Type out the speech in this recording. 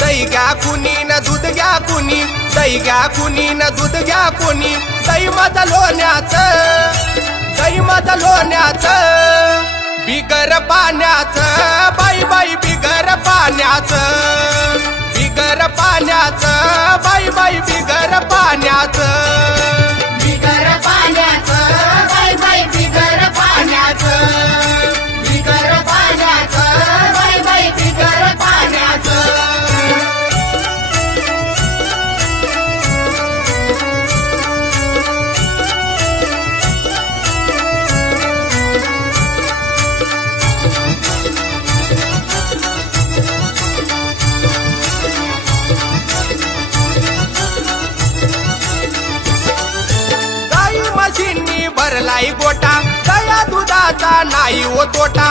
दही घ्या कुणी न दूध घ्या कुणी, दही घ्या कुणी न दूध घ्या कुणी, दही माझं लोण्याचं, दही माझं लोण्याचं, बिगर पाण्याचं बाई बाई बिगर पाण्याचं, बिगर पाण्याचं बाई बाई बिगर पाण्याचं, बिगर पाण्याचं बाई बाई बिगर पाण्याचं, बिगर पाण्याचं बाई बाई बिगर पाण्याचं। भरलाई गोटा दया दुधाचा नाही ओ तोटा,